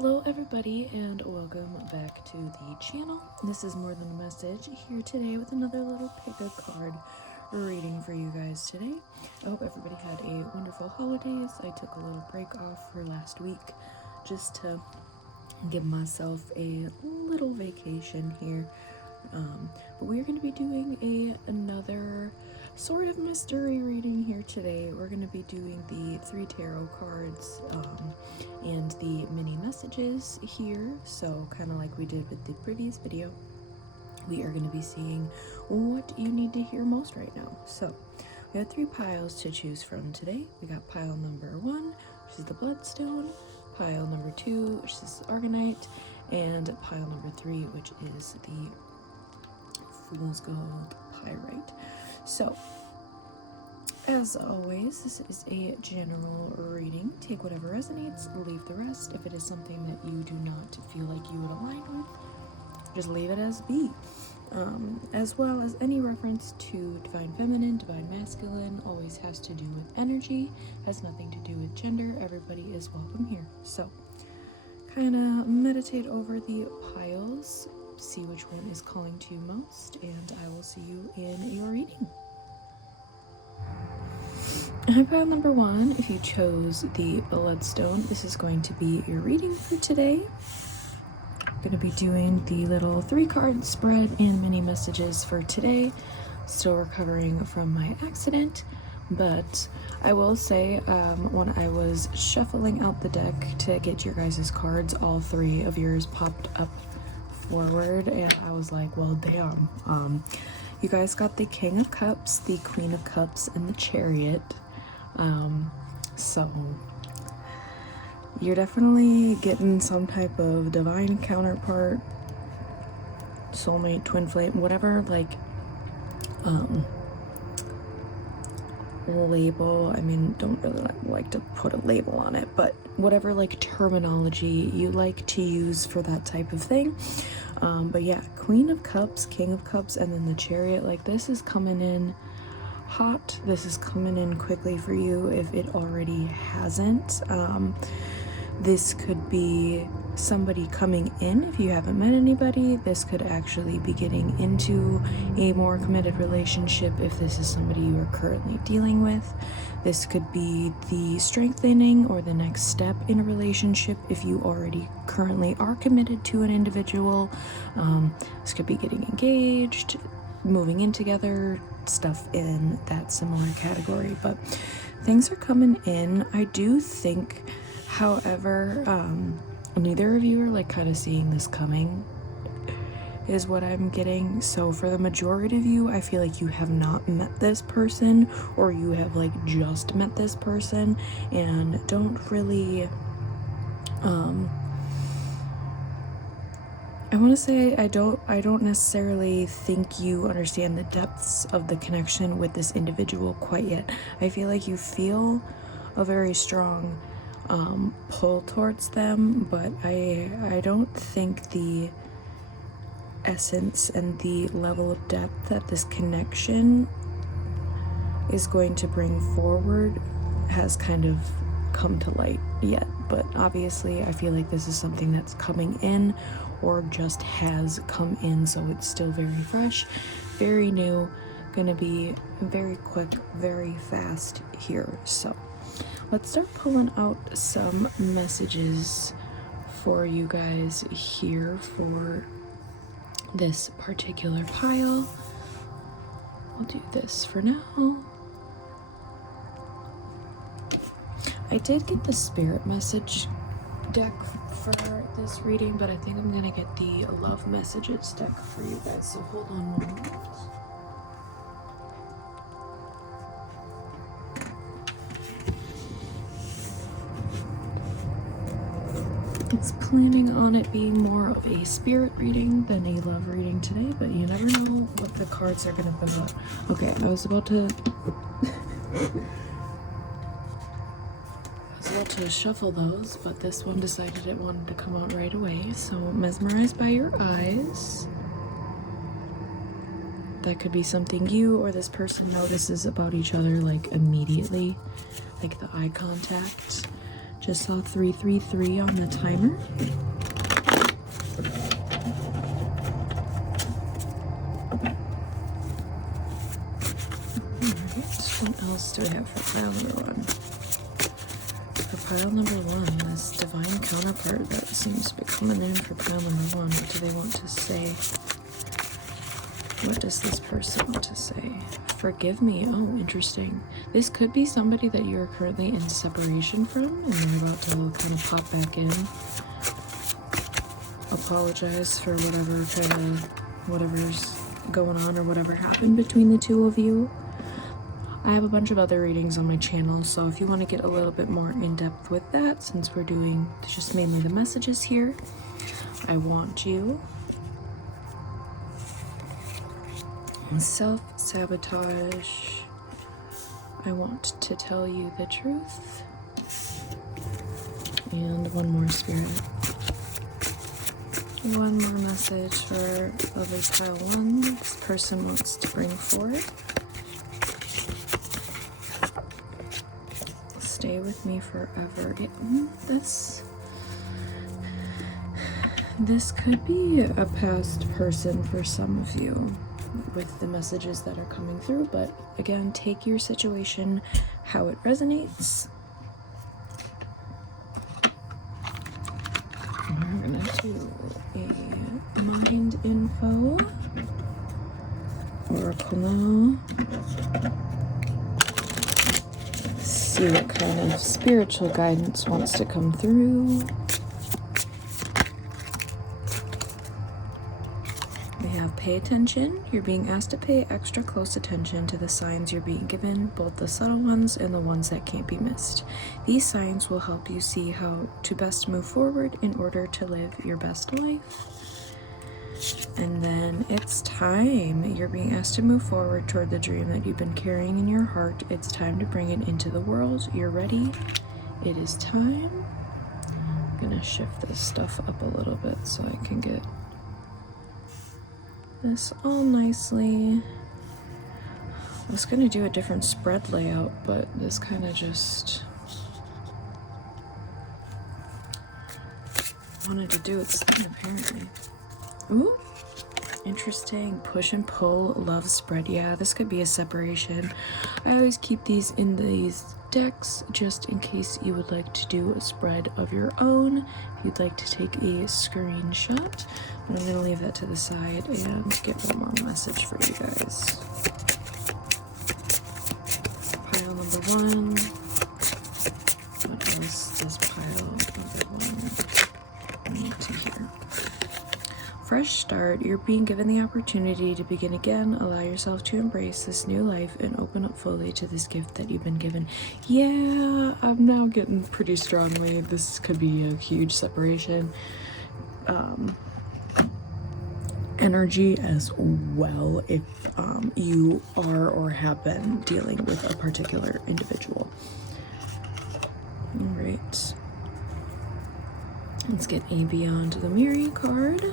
Hello everybody and welcome back to the channel. This is More Than a Message here today with another little pick a card reading for you guys today. I hope everybody had a wonderful holidays. I took a little break off for last week just to give myself a little vacation here. But we're going to be doing another sort of mystery reading here today. We're going to be doing the 3 tarot cards and the mini messages here. So kind of like we did with the previous video, we are going to be seeing what you need to hear most right now. So we have 3 piles to choose from today. We got pile number 1, which is the bloodstone, pile number 2, which is argonite, and pile number 3, which is the fool's gold pyrite. So, as always, this is a general reading. Take whatever resonates, leave the rest. If it is something that you do not feel like you would align with, just leave it as be. As well as any reference to divine feminine, divine masculine, always has to do with energy, has nothing to do with gender. Everybody is welcome here. So, kind of meditate over the piles, see which one is calling to you most, and I will see you in your reading. Pile number 1, if you chose the bloodstone, this is going to be your reading for today. I'm going to be doing the little 3-card spread and mini messages for today. Still recovering from my accident, but I will say when I was shuffling out the deck to get your guys' cards, all 3 of yours popped up forward, and I was like, well, damn. You guys got the King of Cups, the Queen of Cups, and the Chariot. So you're definitely getting some type of divine counterpart, soulmate, twin flame, whatever, like, label. I mean, don't really like to put a label on it, but whatever like terminology you like to use for that type of thing. But yeah, Queen of Cups, King of Cups, and then the Chariot, like this is coming in hot. This is coming in quickly for you if it already hasn't. This could be somebody coming in if you haven't met anybody. This could actually be getting into a more committed relationship if this is somebody you are currently dealing with. This could be the strengthening or the next step in a relationship if you already currently are committed to an individual. This could be getting engaged, moving in together, stuff in that similar category. But things are coming in. I do think, however, neither of you are like kind of seeing this coming is what I'm getting. So for the majority of you, I feel like you have not met this person, or you have like just met this person and don't really I want to say I don't necessarily think you understand the depths of the connection with this individual quite yet. I feel like you feel a very strong pull towards them, but I don't think the essence and the level of depth that this connection is going to bring forward has kind of come to light yet. But obviously I feel like this is something that's coming in or just has come in, so it's still very fresh, very new, gonna be very quick, very fast here. So let's start pulling out some messages for you guys here for this particular pile. I'll do this for now. I did get the spirit message deck for this reading, but I think I'm gonna get the love messages deck for you guys, so hold on one moment. It's planning on it being more of a spirit reading than a love reading today, but you never know what the cards are gonna bring up. Okay, I was about to shuffle those, but this one decided it wanted to come out right away. So mesmerized by your eyes. That could be something you or this person notices about each other like immediately, like the eye contact. Just saw 333 on the timer. What else do we have for pile number 1? For pile number 1, this divine counterpart that seems to be coming in for pile number 1. What do they want to say? What does this person want to say? Forgive me. Oh, interesting. This could be somebody that you're currently in separation from, and they're about to kind of pop back in. Apologize for whatever's going on or whatever happened between the two of you. I have a bunch of other readings on my channel, so if you want to get a little bit more in depth with that, since we're doing just mainly the messages here, I want you. Self-sabotage. I want to tell you the truth. And one more, Spirit. One more message for lovely pile 1 this person wants to bring forward. Stay with me forever. This could be a past person for some of you with the messages that are coming through, but again, take your situation how it resonates. We're gonna do a mind info oracle. See what kind of spiritual guidance wants to come through. We have pay attention. You're being asked to pay extra close attention to the signs you're being given, both the subtle ones and the ones that can't be missed. These signs will help you see how to best move forward in order to live your best life. And then it's time. You're being asked to move forward toward the dream that you've been carrying in your heart. It's time to bring it into the world. You're ready. It is time. I'm gonna shift this stuff up a little bit so I can get this all nicely. I was gonna do a different spread layout, but this kind of just wanted to do its thing apparently. Ooh, interesting. Push and pull, love spread. Yeah, this could be a separation. I always keep these in these decks just in case you would like to do a spread of your own. If you'd like to take a screenshot, but I'm going to leave that to the side and get one more message for you guys. Pile number 1. What else does pile number 1 need to hear? Fresh start. You're being given the opportunity to begin again. Allow yourself to embrace this new life and open up fully to this gift that you've been given. Yeah, I'm now getting pretty strongly. This could be a huge separation. Energy as well if you are or have been dealing with a particular individual. All right. Let's get a Beyond the Mirror card.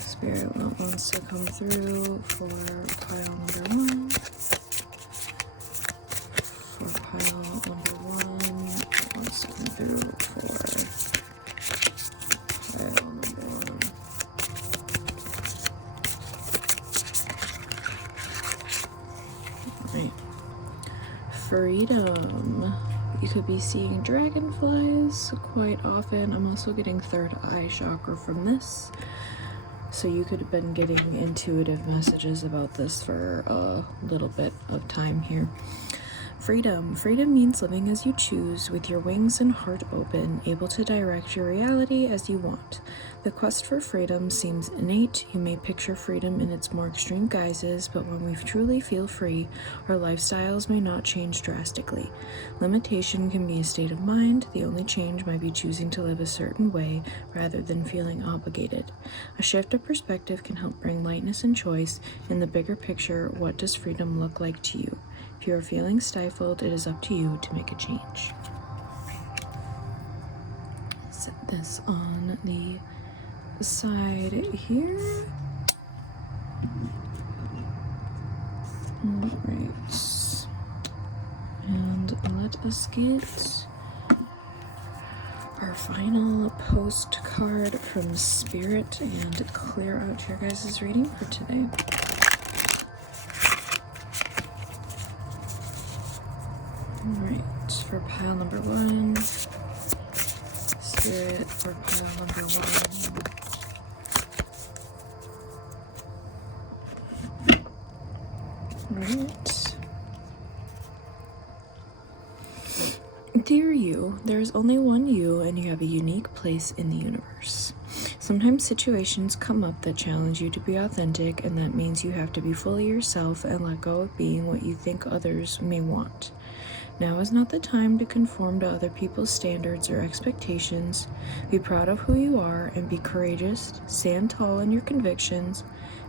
Spirit, what wants to come through for pile number 1? For pile number 1, what wants to come through for pile number 1? Right. Freedom. You could be seeing dragonflies quite often. I'm also getting third eye chakra from this. So you could have been getting intuitive messages about this for a little bit of time here. Freedom. Freedom means living as you choose, with your wings and heart open, able to direct your reality as you want. The quest for freedom seems innate. You may picture freedom in its more extreme guises, but when we truly feel free, our lifestyles may not change drastically. Limitation can be a state of mind. The only change might be choosing to live a certain way rather than feeling obligated. A shift of perspective can help bring lightness and choice. In the bigger picture, what does freedom look like to you? If you are feeling stifled, it is up to you to make a change. Set this on the side here. Alright. And let us get our final postcard from Spirit and clear out your guys' reading for today. Alright, for pile number 1, Spirit for pile number 1. Alright. Dear you, there is only one you, and you have a unique place in the universe. Sometimes situations come up that challenge you to be authentic, and that means you have to be fully yourself and let go of being what you think others may want. Now is not the time to conform to other people's standards or expectations. Be proud of who you are and be courageous. Stand tall in your convictions.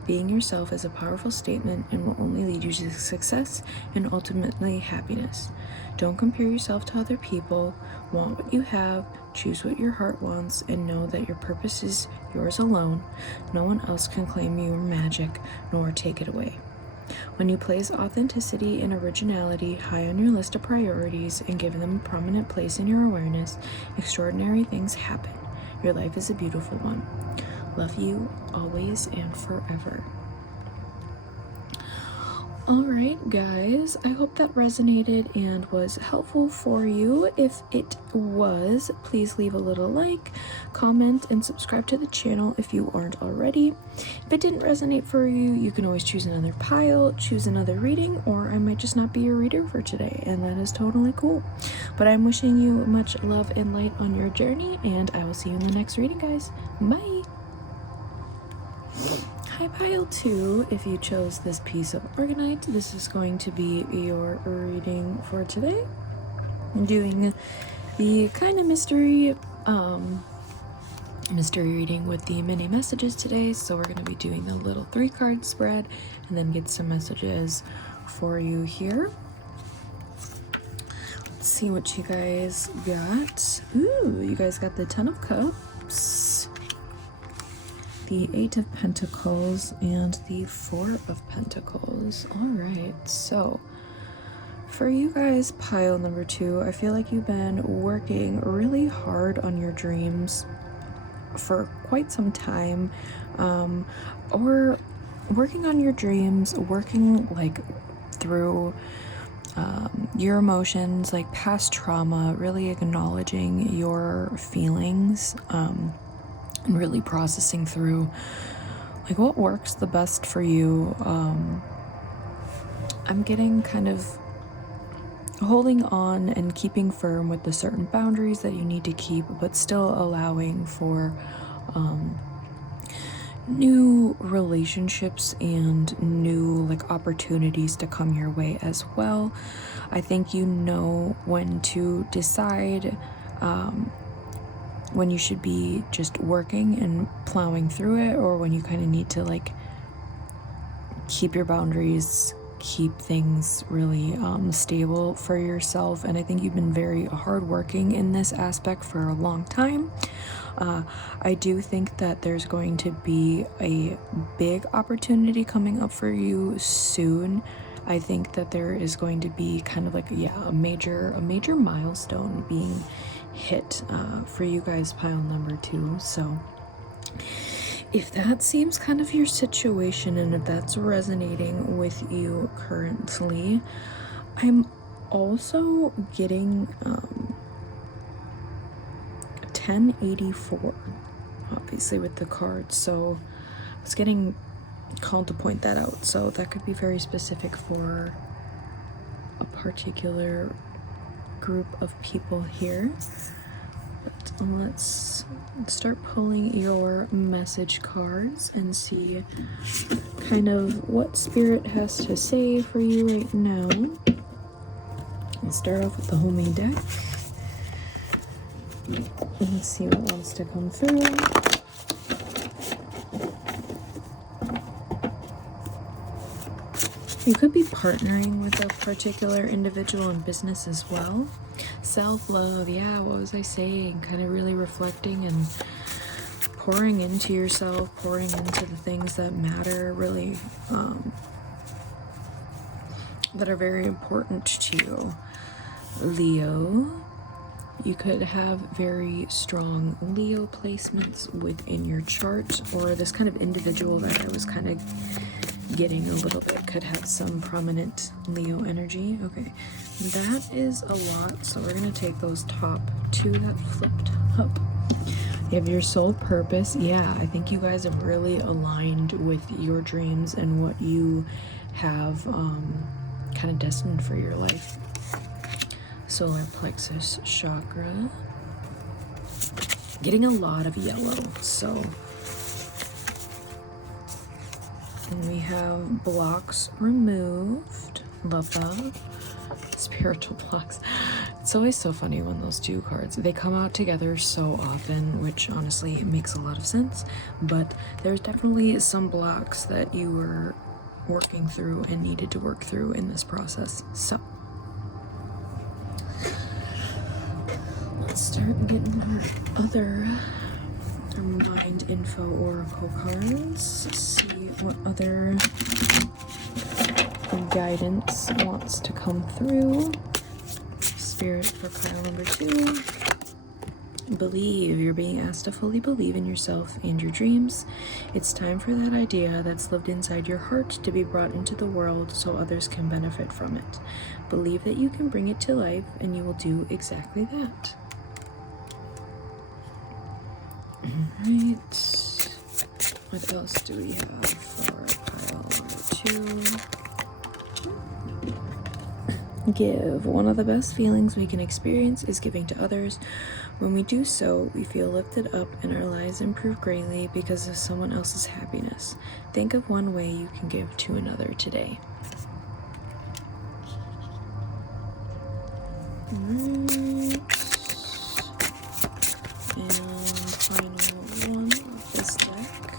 Being yourself is a powerful statement and will only lead you to success and ultimately happiness. Don't compare yourself to other people. Want what you have, choose what your heart wants, and know that your purpose is yours alone. No one else can claim your magic nor take it away. When you place authenticity and originality high on your list of priorities and give them a prominent place in your awareness, extraordinary things happen. Your life is a beautiful one. Love you always and forever. Alright guys, I hope that resonated and was helpful for you. If it was, please leave a little like, comment, and subscribe to the channel if you aren't already. If it didn't resonate for you, you can always choose another pile, choose another reading, or I might just not be your reader for today, and that is totally cool. But I'm wishing you much love and light on your journey, and I will see you in the next reading, guys. Bye! Hi pile 2, if you chose this piece of Organite, this is going to be your reading for today. I'm doing the kind of mystery reading with the mini messages today, so we're going to be doing the little 3-card spread and then get some messages for you here. Let's see what you guys got. Ooh, you guys got the 10 of Cups, the 8 of Pentacles, and the 4 of Pentacles. Alright, so for you guys, pile number 2, I feel like you've been working really hard on your dreams for quite some time, or working on your dreams, working like through your emotions, like past trauma, really acknowledging your feelings, and really processing through like what works the best for you. I'm getting kind of holding on and keeping firm with the certain boundaries that you need to keep, but still allowing for new relationships and new like opportunities to come your way as well. I think you know when to decide when you should be just working and plowing through it, or when you kind of need to like keep your boundaries, keep things really stable for yourself. And I think you've been very hardworking in this aspect for a long time. I do think that there's going to be a big opportunity coming up for you soon. I think that there is going to be kind of like a major milestone being hit for you guys, pile number 2. So if that seems kind of your situation and if that's resonating with you currently, I'm also getting 1084 obviously with the cards, so I was getting called to point that out. So that could be very specific for a particular group of people here. But let's start pulling your message cards and see kind of what Spirit has to say for you right now. Let's start off with the homing deck. Let's see what wants to come through. You could be partnering with a particular individual in business as well. Self-love, yeah, what was I saying? Kind of really reflecting and pouring into yourself, pouring into the things that matter, really that are very important to you. Leo, you could have very strong Leo placements within your chart, or this kind of individual that I was kind of getting a little bit could have some prominent Leo energy. Okay, that is a lot, so we're going to take those top two that flipped up. You have your soul purpose. Yeah, I think you guys have really aligned with your dreams and what you have kind of destined for your life. Solar plexus chakra. Getting a lot of yellow, so. And we have blocks removed. Love that. Spiritual blocks. It's always so funny when those two cards, they come out together so often, which honestly makes a lot of sense. But there's definitely some blocks that you were working through and needed to work through in this process. So let's start getting our other mind info oracle cards. See what other guidance wants to come through. Spirit for pile number 2. Believe. You're being asked to fully believe in yourself and your dreams. It's time for that idea that's lived inside your heart to be brought into the world so others can benefit from it. Believe that you can bring it to life, and you will do exactly that. Alright. What else do we have for pile number 2? Give. One of the best feelings we can experience is giving to others. When we do so, we feel lifted up and our lives improve greatly because of someone else's happiness. Think of one way you can give to another today. Alright. And final one of this deck.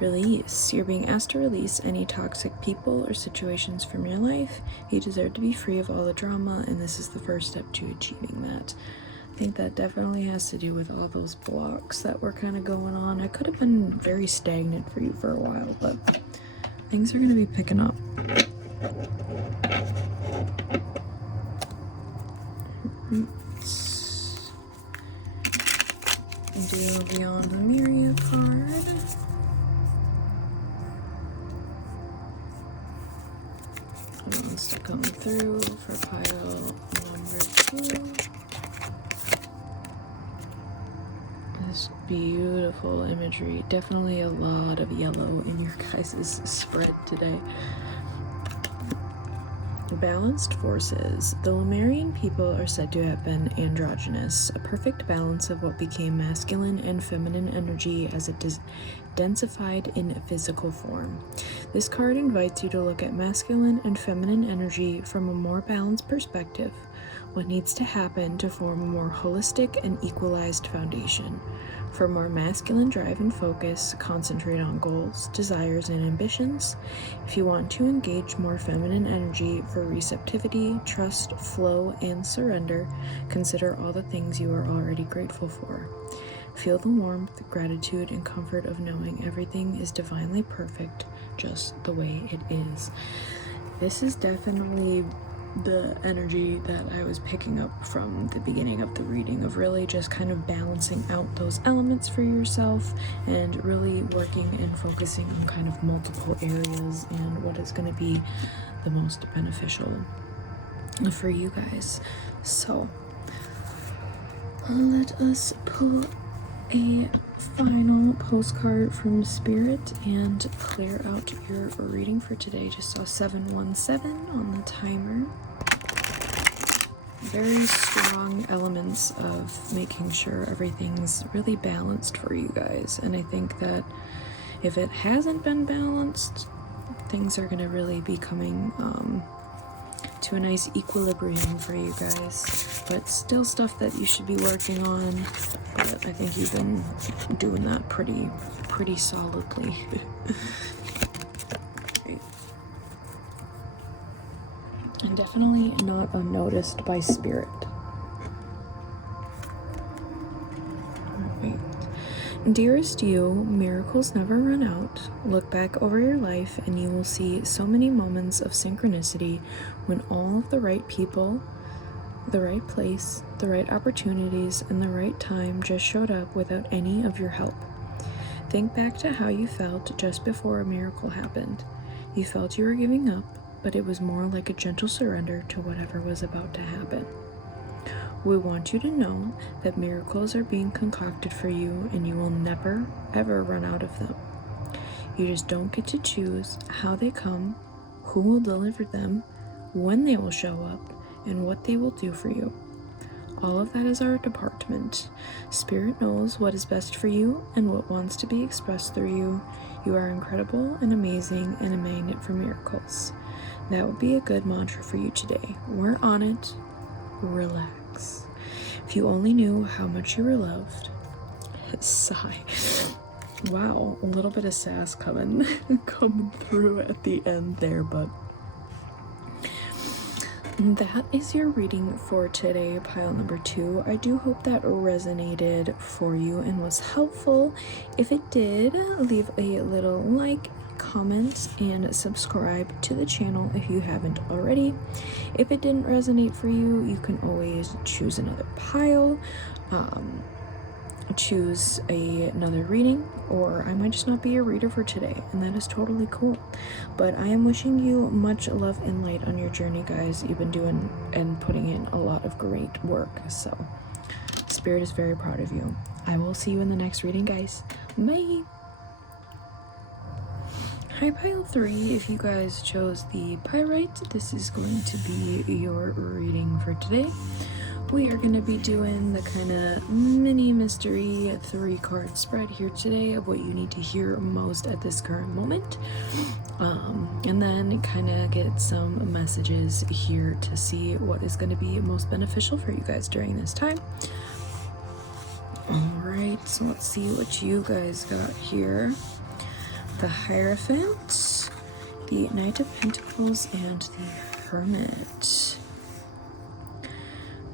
Release. You're being asked to release any toxic people or situations from your life. You deserve to be free of all the drama, and this is the first step to achieving that. I think that definitely has to do with all those blocks that were kind of going on. I could have been very stagnant for you for a while, but things are going to be picking up. Do Beyond Lemuria card. What wants to come through for pile number 2? This beautiful imagery. Definitely a lot of yellow in your guys' spread today. Balanced forces. The Lemurian people are said to have been androgynous, a perfect balance of what became masculine and feminine energy as it densified in physical form. This card invites you to look at masculine and feminine energy from a more balanced perspective. What needs to happen to form a more holistic and equalized foundation. For more masculine drive and focus, concentrate on goals, desires, and ambitions. If you want to engage more feminine energy for receptivity, trust, flow, and surrender, consider all the things you are already grateful for. Feel the warmth, gratitude, and comfort of knowing everything is divinely perfect, just the way it is. This is definitely the energy that I was picking up from the beginning of the reading, of really just kind of balancing out those elements for yourself and really working and focusing on kind of multiple areas and what is going to be the most beneficial for you guys. So let us pull a final postcard from Spirit and clear out your reading for today. Just saw 717 on the timer. Very strong elements of making sure everything's really balanced for you guys. And I think that if it hasn't been balanced, things are going to really be coming to a nice equilibrium for you guys. But still stuff that you should be working on. But I think you've been doing that pretty solidly. And definitely not unnoticed by Spirit. Alright. Dearest you, miracles never run out. Look back over your life and you will see so many moments of synchronicity when all of the right people, the right place, the right opportunities, and the right time just showed up without any of your help. Think back to how you felt just before a miracle happened. You felt you were giving up, but it was more like a gentle surrender to whatever was about to happen. We want you to know that miracles are being concocted for you and you will never, ever run out of them. You just don't get to choose how they come, who will deliver them, when they will show up, and what they will do for you. All of that is our department. Spirit knows what is best for you and what wants to be expressed through you. You are incredible and amazing and a magnet for miracles. That would be a good mantra for you today. We're on it. Relax. If you only knew how much you were loved. Sigh. Wow, a little bit of sass coming through at the end there, but that is your reading for today, pile number 2. I do hope that resonated for you and was helpful. If it did, leave a little like, comment, and subscribe to the channel if you haven't already. If it didn't resonate for you, you can always choose another pile, choose another reading, or I might just not be your reader for today, and that is totally cool. But I am wishing you much love and light on your journey, guys. You've been doing and putting in a lot of great work, so Spirit is very proud of you. I will see you in the next reading, guys. Bye. Hi, pile 3. If you guys chose the pyrite, this is going to be your reading for today. We are going to be doing the kind of mini mystery 3-card spread here today of what you need to hear most at this current moment. And then kind of get some messages here to see what is going to be most beneficial for you guys during this time. Alright, so let's see what you guys got here. The Hierophant, the Knight of Pentacles, and the Hermit.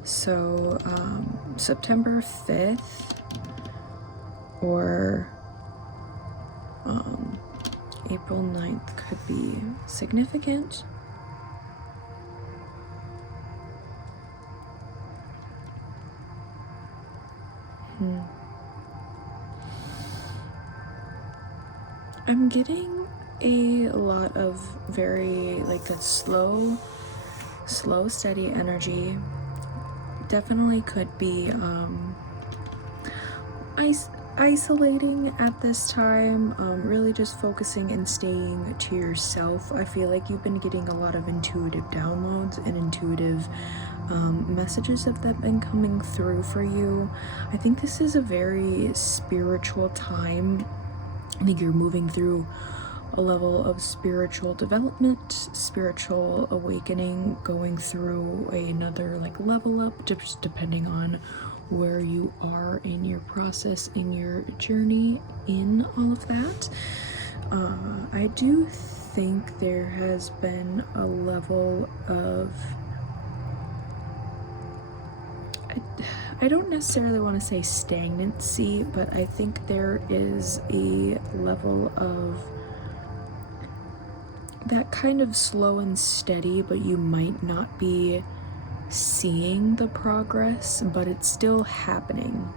So, September 5th or April 9th could be significant. I'm getting a lot of very, like, that slow, steady energy. Definitely could be isolating at this time, really just focusing and staying to yourself. I feel like you've been getting a lot of intuitive downloads and intuitive messages that have been coming through for you. I think this is a very spiritual time. I think you're moving through a level of spiritual development, spiritual awakening, going through another like level up, just depending on where you are in your process, in your journey, in all of that. I do think there has been a level of, I don't necessarily want to say stagnancy, but I think there is a level of that kind of slow and steady, but you might not be seeing the progress, but it's still happening.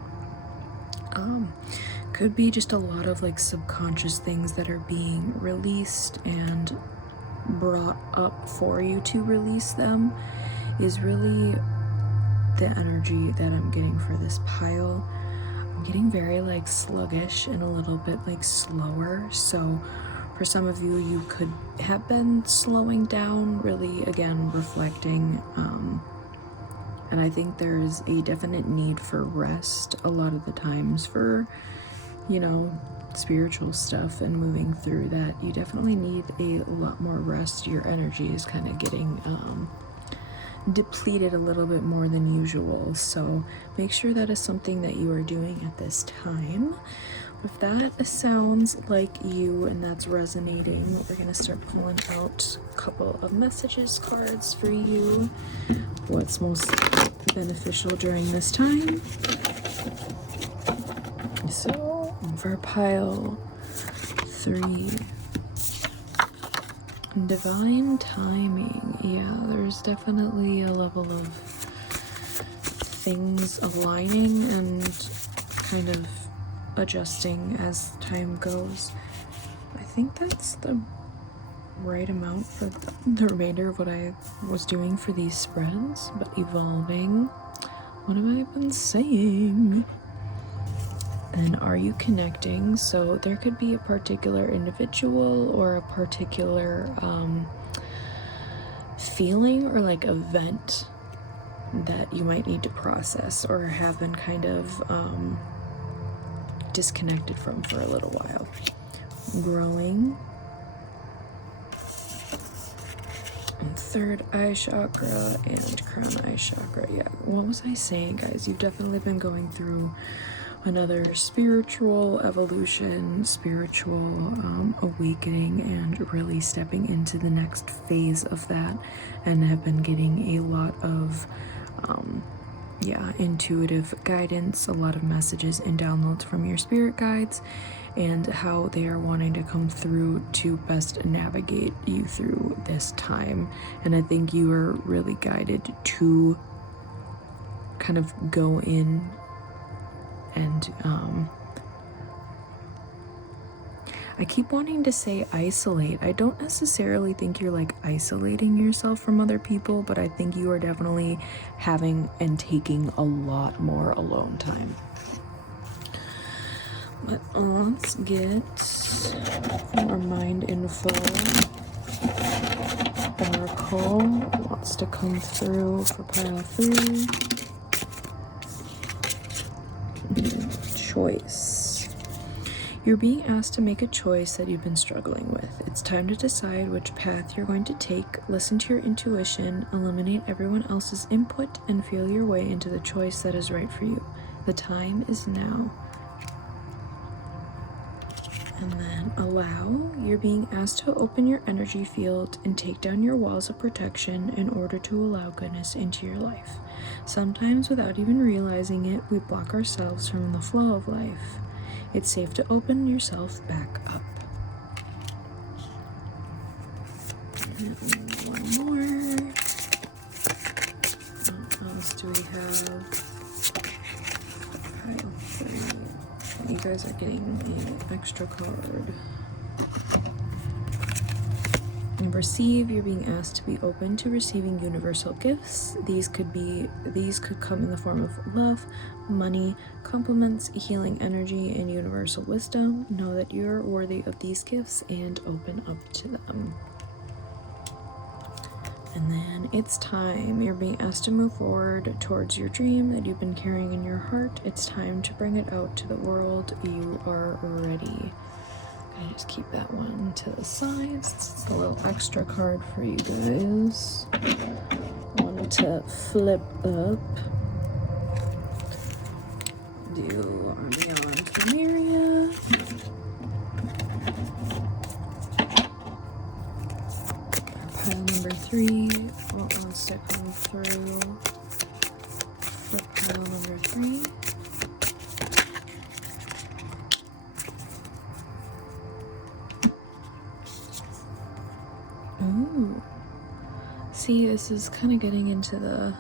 Could be just a lot of like subconscious things that are being released and brought up for you to release them is really the energy that I'm getting for this pile. I'm getting very like sluggish and a little bit like slower, so for some of you, you could have been slowing down, really again reflecting, and I think there's a definite need for rest a lot of the times for, you know, spiritual stuff and moving through that. You definitely need a lot more rest. Your energy is kind of getting depleted a little bit more than usual, so make sure that is something that you are doing at this time. If that sounds like you and that's resonating, we're going to start pulling out a couple of messages cards for you. What's most beneficial during this time? So for pile 3, divine timing. Yeah, there's definitely a level of things aligning and kind of adjusting as time goes. I think that's the right amount for the remainder of what I was doing for these spreads, but evolving. What have I been saying? Then are you connecting? So there could be a particular individual or a particular feeling or like event that you might need to process or have been kind of disconnected from for a little while. Growing. And third eye chakra and crown eye chakra. Yeah, what was I saying, guys? You've definitely been going through another spiritual evolution, spiritual awakening, and really stepping into the next phase of that, and have been getting a lot of intuitive guidance, a lot of messages and downloads from your spirit guides, and how they are wanting to come through to best navigate you through this time. And I think you are really guided to kind of go in and I keep wanting to say isolate. I don't necessarily think you're like isolating yourself from other people, but I think you are definitely having and taking a lot more alone time. But let's get our mind info. Oracle wants to come through for pile 3. Choice. You're being asked to make a choice that you've been struggling with. It's time to decide which path you're going to take. Listen to your intuition, eliminate everyone else's input, and feel your way into the choice that is right for you. The time is now. And then allow. You're being asked to open your energy field and take down your walls of protection in order to allow goodness into your life. Sometimes, without even realizing it, we block ourselves from the flow of life. It's safe to open yourself back up. And one more. What else do we have? Pile 3. You guys are getting an extra card. And receive. You're being asked to be open to receiving universal gifts. These could come in the form of love, money, compliments, healing energy, and universal wisdom. Know that you're worthy of these gifts and open up to them. And then it's time. You're being asked to move forward towards your dream that you've been carrying in your heart. It's time to bring it out to the world. You are ready. I just keep that one to the side. It's a little extra card for you guys. One to flip up. Do our Beyond Familia. Pile number 3. What wants to come through? Flip pile number 3. Ooh. See, this is kind of getting into the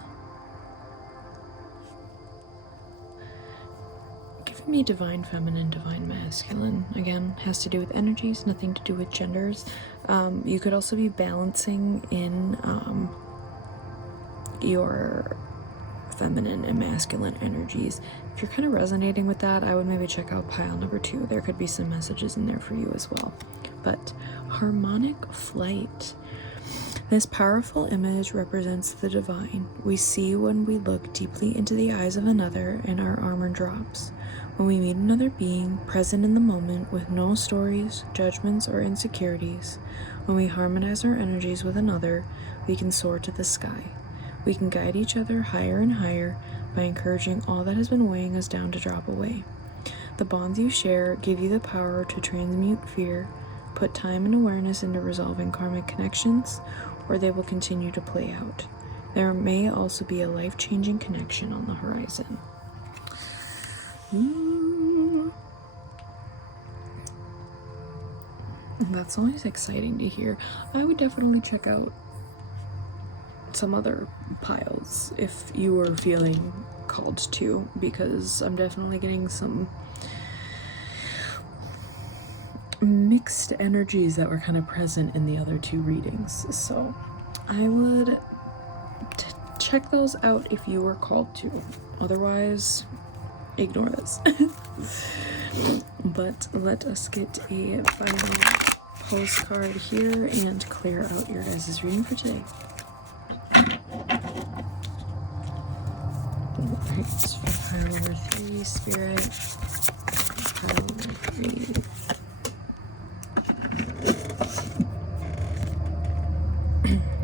giving me divine feminine, divine masculine. Again, has to do with energies, nothing to do with genders. You could also be balancing in your feminine and masculine energies. If you're kind of resonating with that, I would maybe check out pile number 2. There could be some messages in there for you as well. But harmonic flight. This powerful image represents the divine. We see when we look deeply into the eyes of another and our armor drops. When we meet another being present in the moment with no stories, judgments, or insecurities, when we harmonize our energies with another, we can soar to the sky. We can guide each other higher and higher by encouraging all that has been weighing us down to drop away. The bonds you share give you the power to transmute fear, put time and awareness into resolving karmic connections, or they will continue to play out. There may also be a life-changing connection on the horizon. That's always exciting to hear. I would definitely check out some other piles if you were feeling called to, because I'm definitely getting some mixed energies that were kind of present in the other two readings. So I would check those out if you were called to. Otherwise, ignore this. But let us get a final postcard here and clear out your guys' reading for today. Alright, for pile number 3, Spirit. Pile number 3.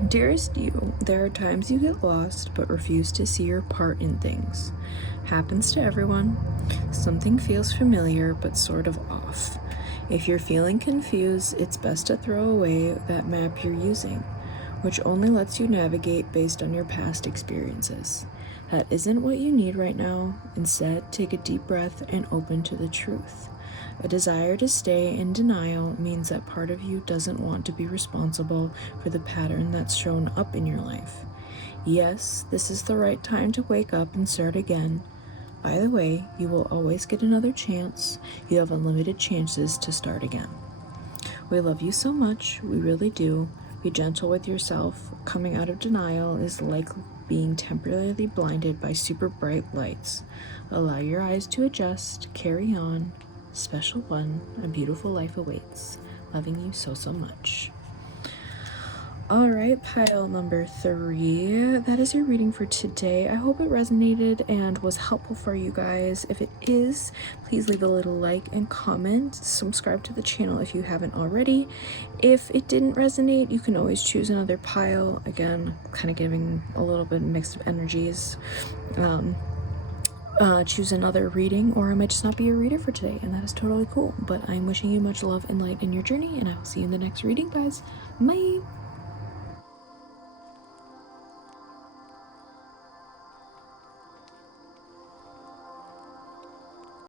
Dearest you, there are times you get lost but refuse to see your part in things. Happens to everyone. Something feels familiar but sort of off. If you're feeling confused, it's best to throw away that map you're using, which only lets you navigate based on your past experiences. That isn't what you need right now. Instead, take a deep breath and open to the truth. A desire to stay in denial means that part of you doesn't want to be responsible for the pattern that's shown up in your life. Yes, this is the right time to wake up and start again. By the way, you will always get another chance. You have unlimited chances to start again. We love you so much, we really do. Be gentle with yourself. Coming out of denial is like being temporarily blinded by super bright lights. Allow your eyes to adjust. Carry on. Special one, a beautiful life awaits. Loving you so, so much. Alright, pile number 3. That is your reading for today. I hope it resonated and was helpful for you guys. If it is, please leave a little like and comment. Subscribe to the channel if you haven't already. If it didn't resonate, you can always choose another pile. Again, kind of giving a little bit mixed of energies. Choose another reading, or I might just not be a reader for today, and that is totally cool. But I'm wishing you much love and light in your journey, and I will see you in the next reading, guys. Bye!